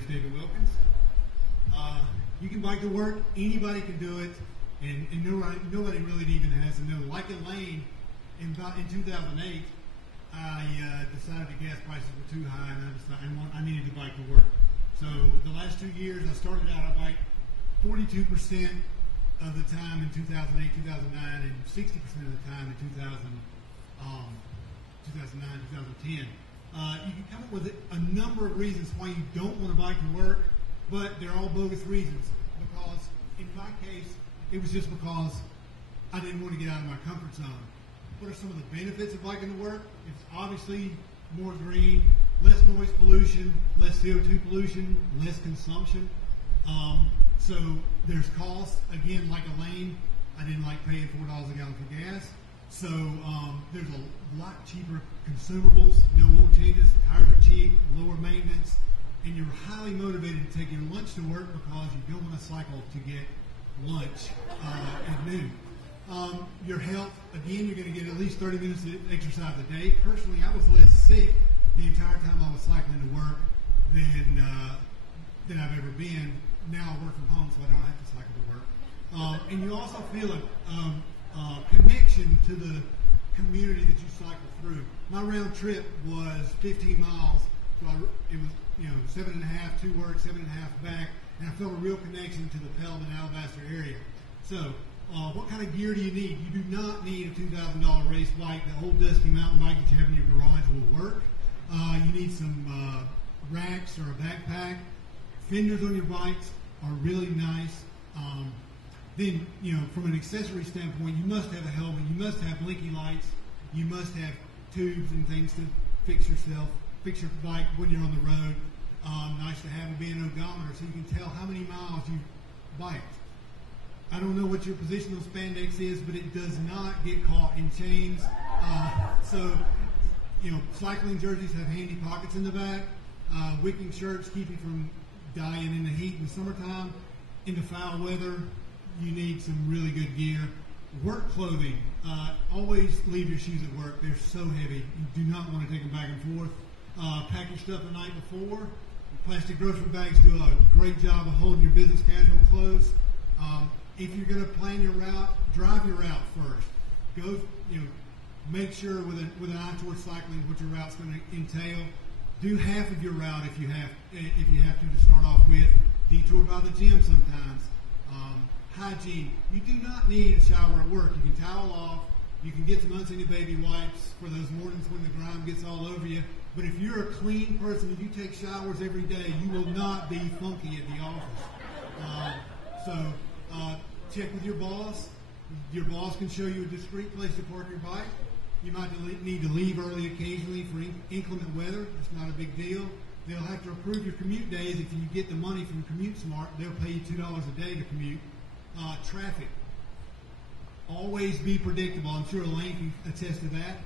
name's David Wilkins. You can bike to work. Anybody can do it, and nobody really even has to know. Like in Lane, in 2008, I decided the gas prices were too high, and I needed to bike to work. So the last 2 years, I started out, I biked 42% of the time in 2008, 2009, and 60% of the time in 2009, 2010. You can come up with a number of reasons why you don't want to bike to work, but they're all bogus reasons. Because in my case, it was just because I didn't want to get out of my comfort zone. What are some of the benefits of biking to work? It's obviously more green, less noise pollution, less CO2 pollution, less consumption. So there's cost. Again, like a Lane, I didn't like paying $4 a gallon for gas. So there's a lot cheaper consumables, no oil changes, tires are cheap, lower maintenance, and you're highly motivated to take your lunch to work because you don't want to cycle to get lunch at noon. Your health, again, you're going to get at least 30 minutes of exercise a day. Personally, I was less sick the entire time I was cycling to work than I've ever been. Now I work from home, so I don't have to cycle to work. And you also feel a connection to the community that you cycle through. My round trip was 15 miles, so it was 7.5 to work, 7.5 back, and I felt a real connection to the Pelham and Alabaster area. So, what kind of gear do you need? You do not need a $2,000 race bike. The old dusty mountain bike that you have in your garage will work. You need some racks or a backpack. Fenders on your bikes are really nice. Then, from an accessory standpoint, you must have a helmet. You must have blinking lights. You must have tubes and things to fix your bike when you're on the road. Nice to have a an odometer so you can tell how many miles you've biked. I don't know what your positional spandex is, but it does not get caught in chains. Cycling jerseys have handy pockets in the back. Wicking shirts keep you from dying in the heat in the summertime. In the foul weather, you need some really good gear. Work clothing. Always leave your shoes at work. They're so heavy. You do not want to take them back and forth. Pack your stuff the night before. Plastic grocery bags do a great job of holding your business casual clothes. If you're going to plan your route, drive your route first. Go, make sure with an eye towards cycling what your route's going to entail. Do half of your route if you have to start off with. Detour by the gym sometimes. Hygiene. You do not need a shower at work. You can towel off. You can get some unscented baby wipes for those mornings when the grime gets all over you. But if you're a clean person, if you take showers every day, you will not be funky at the office. Check with your boss. Your boss can show you a discreet place to park your bike. You might need to leave early occasionally for inclement weather. It's not a big deal. They'll have to approve your commute days. If you get the money from Commute Smart, they'll pay you $2 a day to commute. Traffic. Always be predictable. I'm sure Elaine can attest to that.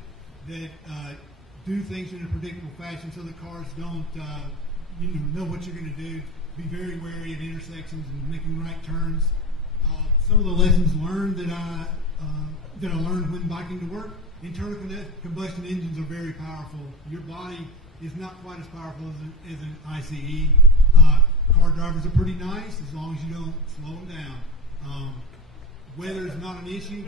Do things in a predictable fashion so the cars don't know what you're going to do. Be very wary at intersections and making right turns. Some of the lessons learned that I learned when biking to work. Internal combustion engines are very powerful. Your body is not quite as powerful as an ICE. Car drivers are pretty nice as long as you don't slow them down. Weather is not an issue.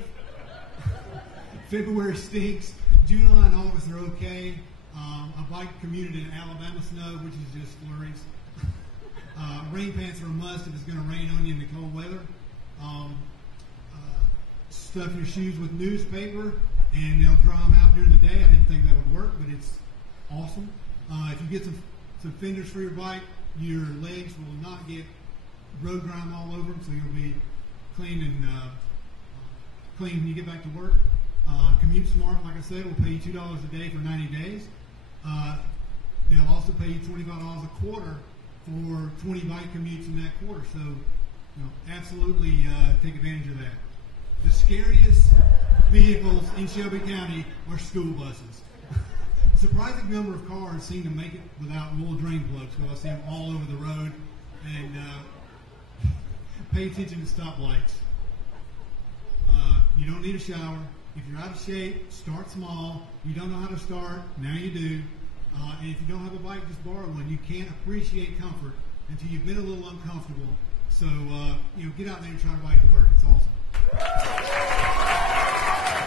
February stinks. July and August are okay. I bike commuted in Alabama snow, which is just flurries. Rain pants are a must if it's going to rain on you in the cold weather. Stuff your shoes with newspaper and they'll dry them out during the day. I didn't think that would work, but it's awesome. If you get some fenders for your bike, your legs will not get road grime all over them, so you'll be clean when you get back to work. Commute Smart, like I said, will pay you $2 a day for 90 days. They'll also pay you $25 a quarter for 20 bike commutes in that quarter. So, absolutely take advantage of that. The scariest vehicles in Shelby County are school buses. A surprising number of cars seem to make it without oil drain plugs, because I see them all over the road. And pay attention to stoplights. You don't need a shower. If you're out of shape, start small. You don't know how to start, now you do. And if you don't have a bike, just borrow one. You can't appreciate comfort until you've been a little uncomfortable. So, get out there and try to bike to work. It's awesome.